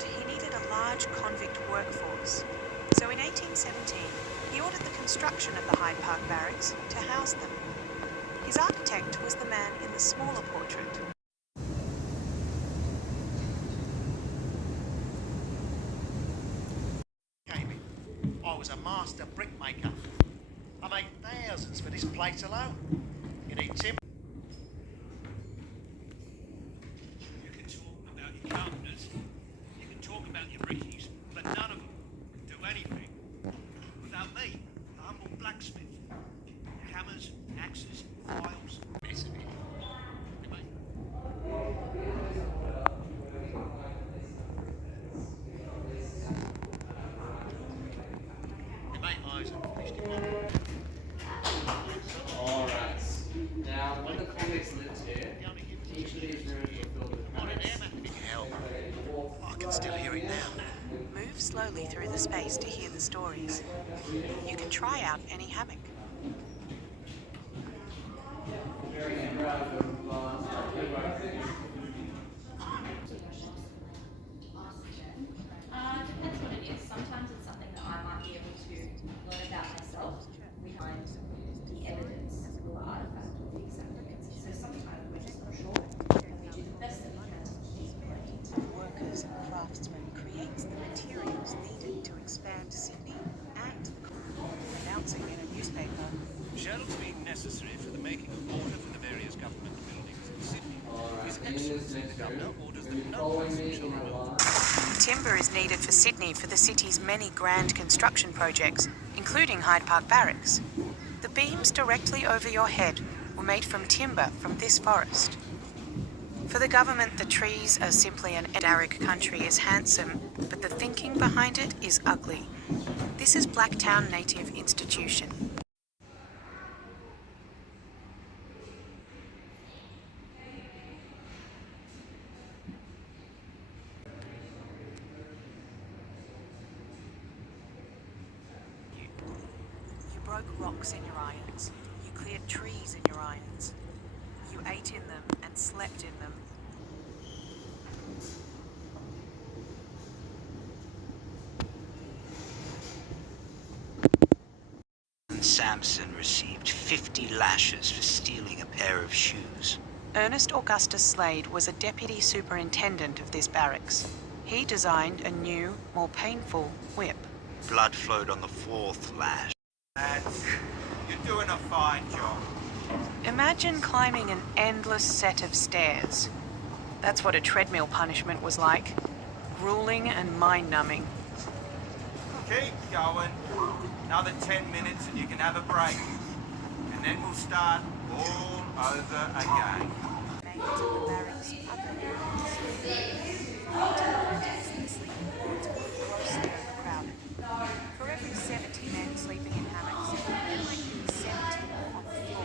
He needed a large convict workforce. So in 1817, he ordered the construction of the Hyde Park Barracks to house them. His architect was the man in the smaller portrait. I was a master brickmaker. I made thousands for this place alone. You need timber. You can talk about your carpenters, you can talk about your brickies, but none of them can do anything without me, the humble blacksmith. Hammers, axes, files, mess of it. Alright. Now, when the convicts lived here, each of these rooms were filled with hammocks. I can still hear it now. Move slowly through the space to hear the stories. You can try out any hammock. Depends what it is. Sometimes it's something that I might be able to learn about myself behind the evidence or the artifact or the acceptance. So sometimes we're just not sure, and we do the best that we can to keep it. Workers and craftsmen creates the materials needed to expand Sydney and announcing in a newspaper. Shells being necessary for the making of order for the various government buildings in Sydney. His Excellency the Governor orders that no person shall remove. Timber is needed for Sydney for the city's many grand construction projects, including Hyde Park Barracks. The beams directly over your head were made from timber from this forest. For the government, the trees are simply an Barrack country is handsome, but the thinking behind it is ugly. This is Blacktown Native Institution. You broke rocks in your irons. You cleared trees in your irons. You ate in them and slept in them. Samson received 50 lashes for stealing a pair of shoes. Ernest Augustus Slade was a deputy superintendent of this barracks. He designed a new, more painful whip. Blood flowed on the 4th lash. Lads, you're doing a fine job. Imagine climbing an endless set of stairs. That's what a treadmill punishment was like. Grueling and mind-numbing. Keep going. Another 10 minutes and you can have a break. And then we'll start all over again. For every 70 men sleeping in hammocks, there might be 70 on the floor.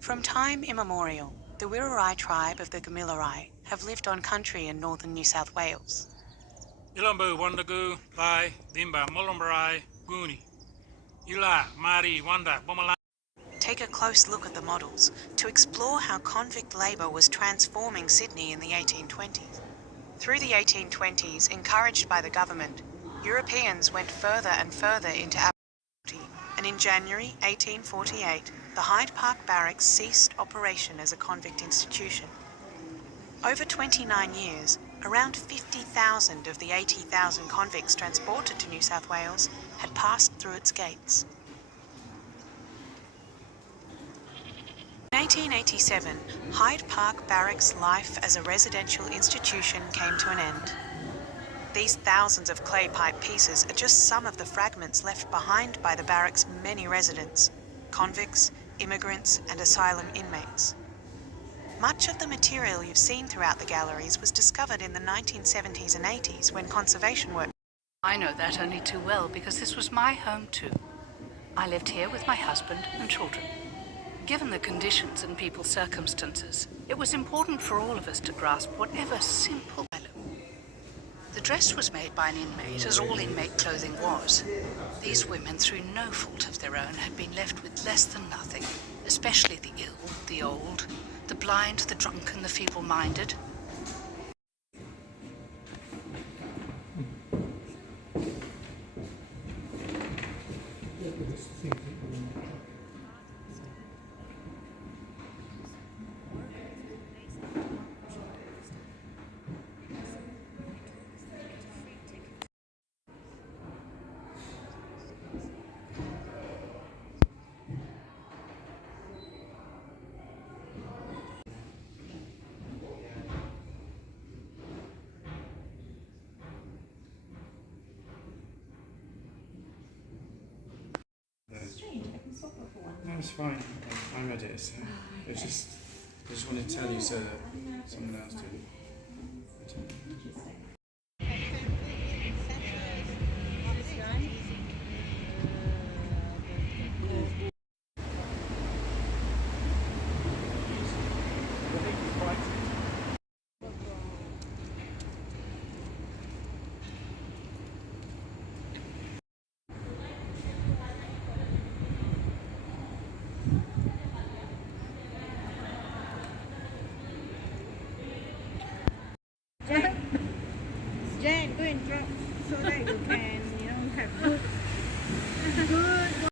From time immemorial, the Wirrarai tribe of the Gamilaroi have lived on country in northern New South Wales. Ilambu Wandagu, Lai, Dimba, Molumbarai, Guni. Ila, Mari, Wanda, Bomala. Take a close look at the models to explore how convict labour was transforming Sydney in the 1820s. Through the 1820s, encouraged by the government, Europeans went further and further into Aboriginal, and in January 1848, the Hyde Park Barracks ceased operation as a convict institution. Over 29 years, around 50,000 of the 80,000 convicts transported to New South Wales had passed through its gates. In 1887, Hyde Park Barracks' life as a residential institution came to an end. These thousands of clay pipe pieces are just some of the fragments left behind by the barracks' many residents, convicts, immigrants, and asylum inmates. Much of the material you've seen throughout the galleries was discovered in the 1970s and 80s when conservation work I know that only too well because this was my home too. I lived here with my husband and children. Given the conditions and people's circumstances, it was important for all of us to grasp whatever simple asylum. The dress was made by an inmate, as all inmate clothing was. These women, through no fault of their own, had been left with less than nothing, especially the ill, the old, the blind, the drunk, and the feeble-minded. No, it's fine. I read it. So I just wanted to tell you so that someone else did. Jan, go and drop so that you can, have good